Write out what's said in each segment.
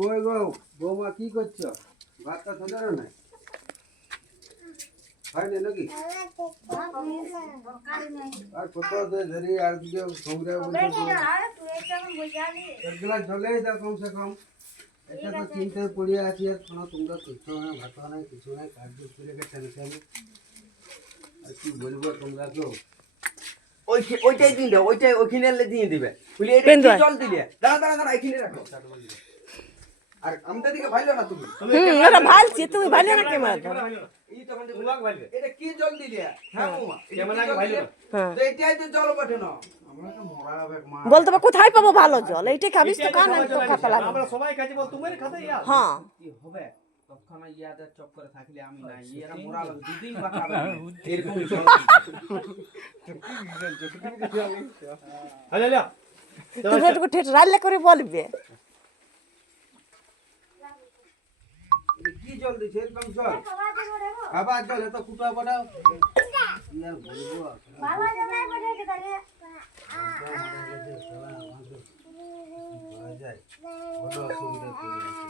কই গো বৌমা কি করছো? ভাতটা সাজানো নাই হয়নি নাকি? আর কত ধরি আর দিকে ঘুমরে এক গ্লাস জলেই দাও কমসে কম। এটা তো চিন্তায় পড়িয়া আছি আর কোনো তোমরা করছো না, ভাত নাই কিছু নাই, কার্য করে টেনশন। আর কি বলবো তোমরা তো ওইটাই দিন দাও, ওইটাই ওইখানে দিয়ে দিবে বুঝলি। এটা কি জল দিলে দাঁড়া দাঁড়া দাঁড়া এখানে রাখো। আর আমাদের দিকে ভাইলো না তুমি। এটা ভালছি তুমি ভালো না কেমন এই তখন এটা কি জল দিলে? হ্যাঁ বৌমা কেমন লাগে ভাইলো না? হ্যাঁ তো এটাই তো জল বটে না। আমরা তো মরা হবে মা। বলতে পারো কোথায় পাবো ভালো জল? এইটাই খাবিস তো কান তো খাতা লাগে। আমরা সবাই কাজে বল তুমি খাতে ইয়া হ্যাঁ কি হবে তখন ইয়াদের চক্করে থাকলে আমি নাই এরা মরা হবে দুদিন বা খাবে এরকম জল। আলে আলে তুমি একটু ঠেট রাল্লে করে বলবে। এটা কি জল দিছে এরকম জল? আবার জল এত কুটা পড়াও ইয়ার বলবো ভালো জল পড়ে কে তাহলে যায় বড় অসুবিধা করে আছে।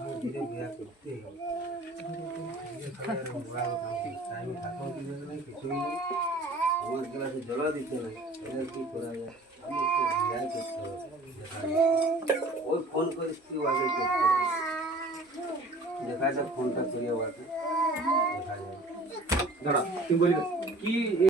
আমি ধীরে বিয়া করতে হবে। ये खाली मोरा टाइम থাকো দিবে না কিছুই নেই। আমার গ্লাসে জল দিতে নাই। এর কি করা যায়? আমি তো বিয়া করতে হবে। ওই ফোন করে কি আগে করতে হবে। দেখা যাক ফোনটা করিয়া ওকে দেখা যাবে। দাঁড়া তুমি বলি কি